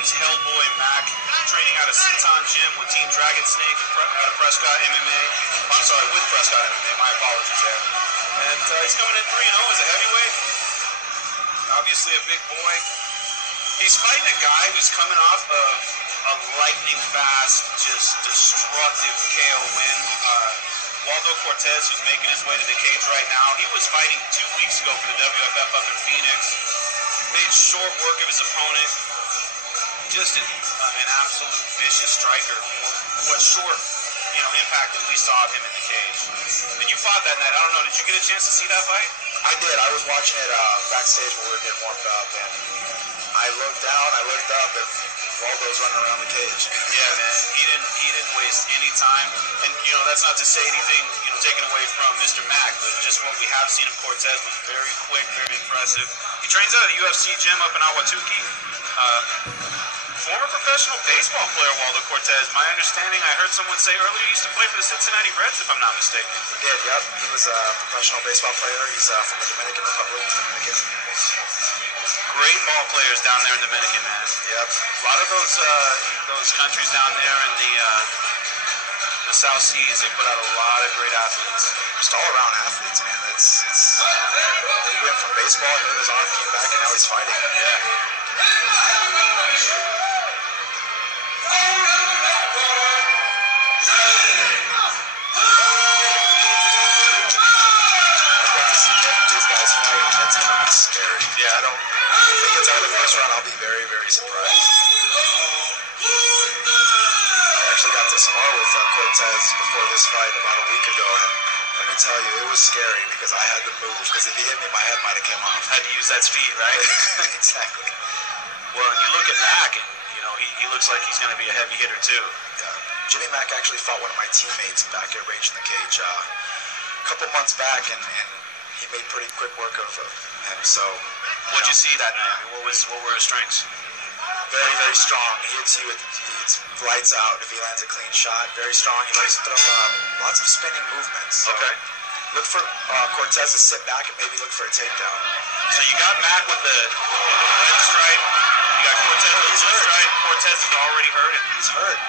name's Hellboy Mac, training out of Seton Gym with Team Dragon Snake out of Prescott MMA. I'm sorry, with Prescott MMA. My apologies there. And he's coming in 3-0 as a heavyweight. Obviously a big boy. He's fighting a guy who's coming off of a lightning fast, just destructive KO win. Waldo Cortez, who's making his way to the cage right now. He was fighting 2 weeks ago for the WFF up in Phoenix. Made short work of his opponent. Just an absolute vicious striker. What short, impact that we saw of him in the cage. And you fought that night. I don't know. Did you get a chance to see that fight? I did. I was watching it backstage when we were getting warmed up, and I looked down. I looked up, and Waldo's running around the cage. Yeah, man. He didn't waste any time. And that's not to say anything, taken away from Mr. Mack, but just what we have seen of Cortez was very quick, very impressive. He trains out of the UFC gym up in Ahwatukee. Former professional baseball player, Waldo Cortez. My understanding, I heard someone say earlier, he used to play for the Cincinnati Reds, if I'm not mistaken. He did, yep. He was a professional baseball player. He's from the Dominican Republic. He's Dominican. Great ball players down there in Dominican, man. Yep. A lot of those countries down there in the South Seas, they put out a lot of great athletes. Just all around athletes, man. He went from baseball, and then his arm came back, and now he's fighting. Yeah. Scary. Yeah, I think it's out of the first round. I'll be very, very surprised. I actually got to spar with Cortez before this fight about a week ago, and let me tell you, it was scary because I had to move, because if he hit me, my head might have come off. Had to use that speed, right? Exactly. Well, and you look at Mack, and he looks like he's going to be a heavy hitter too. Yeah. Jimmy Mack actually fought one of my teammates back at Rage in the Cage a couple months back, and he made pretty quick work of him. So, what'd you see that night? What were his strengths? Very, very strong. He hits you with lights out if he lands a clean shot. Very strong. He likes to throw lots of spinning movements. So okay. Look for Cortez to sit back and maybe look for a takedown. So you got Mack with the red stripe. You got Cortez with the blue stripe. Cortez is already hurt. He's hurt.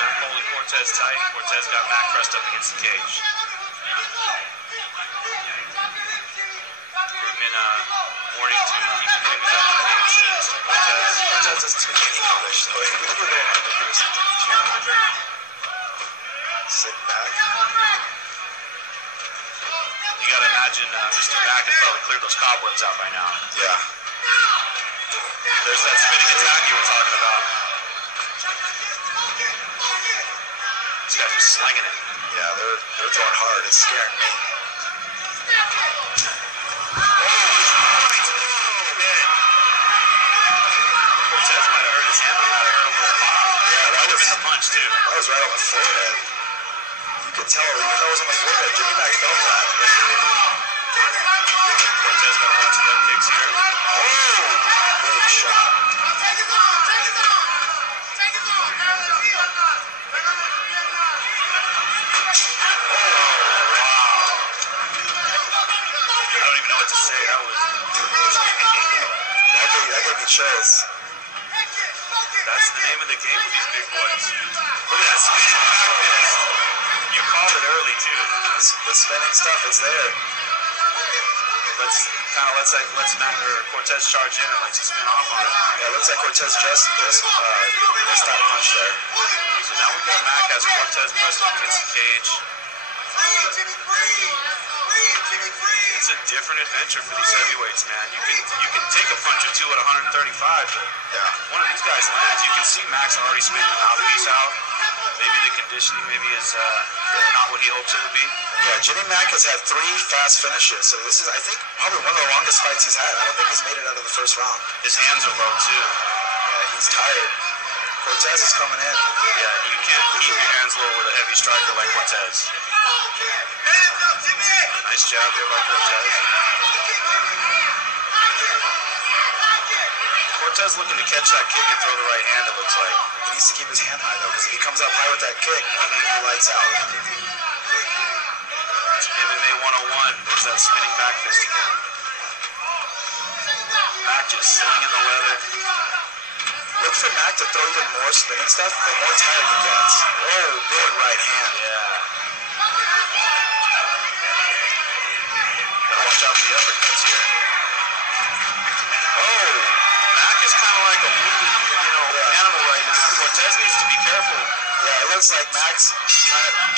They're holding Cortez tight. Cortez got Mack pressed up against the cage. Warning to keep your fingers out of the cage. Cortez doesn't speak any English, so it would be a little hard to listen to. Sit back. You gotta imagine Mr. Mack has probably cleared those cobwebs out by now. Yeah. There's that spinning attack you were talking about. These guys are slinging it. Yeah, they're throwing hard. It's scaring me. Cortez might have hurt his hand on that. It hurt a little pop. Yeah, that would have been the punch too. That was right on the forehead. You could tell, even though it was on the forehead, Jimmy Mack felt that. Cortez got lots of leg kicks here. Oh! Big shot. To say that was that gave me chills. That's the name of the game with these big boys. Look at that spinning back fist. You called it early too. The spinning stuff is there. Let's Matt or Cortez charge in and lets you spin off on it. Yeah, it looks like Cortez just missed that punch there. So now we got Mack as Cortez pressed up against the cage. It's a different adventure for these heavyweights, man. You can take a punch or two at 135, but one of these guys lands. You can see Max already spinning the mouthpiece out. Maybe the conditioning is not what he hopes it would be. Yeah, Jimmy Mack has had 3 fast finishes, so this is, I think, probably one of the longest fights he's had. I don't think he's made it out of the first round. His hands are low, too. Yeah, he's tired. Cortez is coming in. Yeah, you can't keep your hands low with a heavy striker like Cortez. Nice job there by Cortez. Cortez looking to catch that kick and throw the right hand, it looks like. He needs to keep his hand high, though, because if he comes up high with that kick, he lights out. It's MMA 101. There's that spinning back fist again. Mac just slinging the leather. Look for Mac to throw even more spinning stuff, the more tired he gets. Oh, big right hand. Yeah. Gotta watch out for the uppercuts here. Oh, Mac is kind of like a wounded, animal right now. Cortez needs to be careful. Yeah, it looks like Mac's trying to...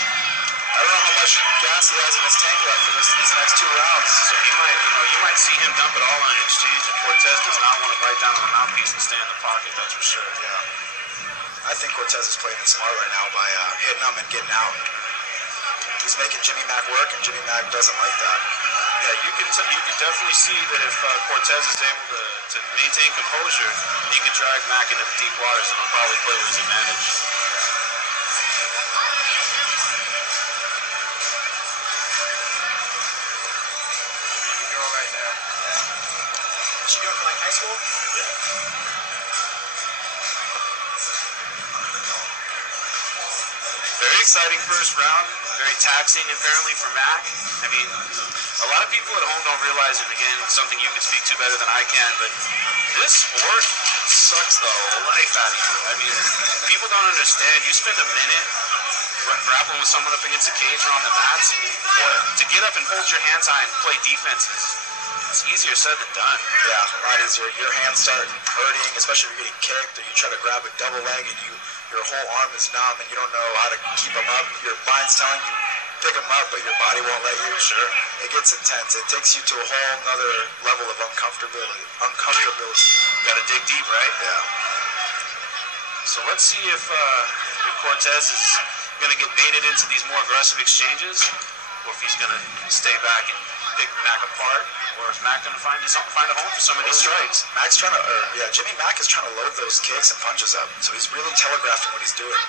I don't know how much gas he has in his tank left for these next 2 rounds. So he might, you might see him dump it all on an exchange, and Cortez does not want to bite down on the mouthpiece and stay in the pocket, that's for sure. Yeah. I think Cortez is playing it smart right now by hitting him and getting out. He's making Jimmy Mac work, and Jimmy Mac doesn't like that. Yeah, you can definitely see that if Cortez is able to maintain composure, he could drag Mac into the deep waters, and he'll probably play to his advantage. She doing from like high school? Yeah. Very exciting first round. Very taxing apparently for Mac. I mean, a lot of people at home don't realize it. Again, something you can speak to better than I can, but this sport sucks the life out of you. I mean, people don't understand. You spend a minute grappling with someone up against a cage or on the mats. To get up and hold your hands high and play defense, it's easier said than done. Yeah, a lot easier. Your hands start hurting, especially if you're getting kicked or you try to grab a double leg and your whole arm is numb and you don't know how to keep them up. Your mind's telling you pick them up, but your body won't let you. Sure. It gets intense. It takes you to a whole nother level of uncomfortability. Gotta dig deep, right? Yeah. So let's see if Cortez is going to get baited into these more aggressive exchanges, or if he's going to stay back and pick Mac apart, or is Mac going to find a home for some of these strikes? Mac's trying to, Jimmy Mac is trying to load those kicks and punches up, so he's really telegraphing what he's doing.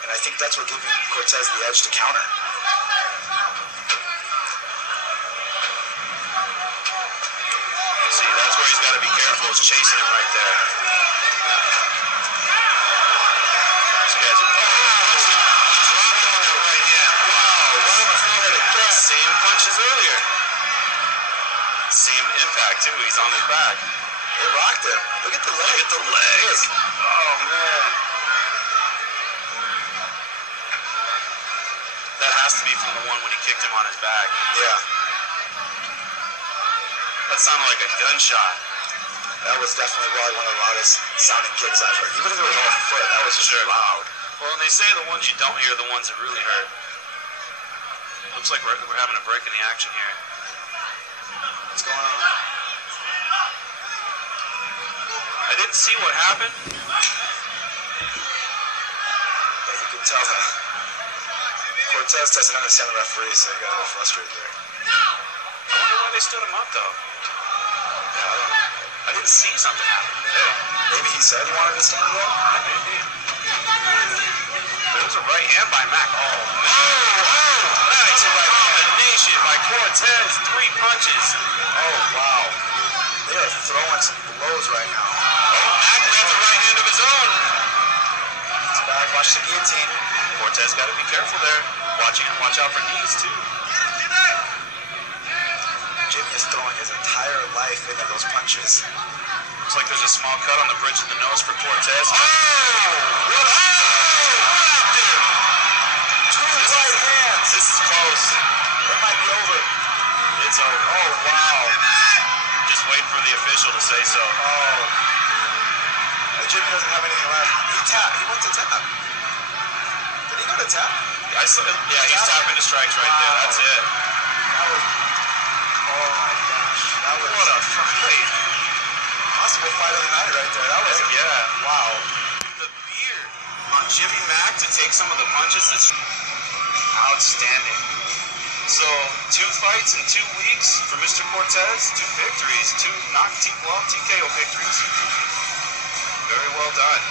And I think that's what giving Cortez the edge to counter. See, that's where he's got to be careful, is chasing him right there. These guys are... Same punches earlier. Same impact, too. He's on his back. They rocked him. Look at the leg. Look at the leg. Oh, man. That has to be from the one when he kicked him on his back. Yeah. That sounded like a gunshot. That was definitely probably one of the loudest sounding kicks I've heard. Even if it was off foot, that was just loud. Well, and they say the ones you don't hear are the ones that really hurt. Looks like we're having a break in the action here. What's going on? I didn't see what happened. Yeah, you can tell that Cortez doesn't understand the referee, so he got a little frustrated there. I wonder why they stood him up, though. Yeah, I don't know. I didn't see something happen. Hey. Maybe he said he wanted to stand it up? Maybe. There was a right hand by Mac. Oh, nice right combination by Cortez. 3 punches. Oh, wow. They are throwing some blows right now. Oh, Mac lands a right hand of his own. It's back. Watch the guillotine. Cortez got to be careful there. Watch out for knees, too. Jimmy is throwing his entire life into those punches. Looks like there's a small cut on the bridge of the nose for Cortez. Oh! What happened? 2 right hands. This is close. It might be over. It's over. Oh, wow. Just waiting for the official to say so. Oh. Jimmy doesn't have anything left. He tapped. He went to tap. Did he go to tap? Yeah, he's tapping the strikes right there. That's it. That was... Oh, my gosh. That was... What a fight. Possible fight of the night right there. That was... Yeah. Wow. The beard on Jimmy Mac to take some of the punches, that's outstanding. So, 2 fights in 2 weeks for Mr. Cortez, 2 victories, 2 TKO victories. Very well done.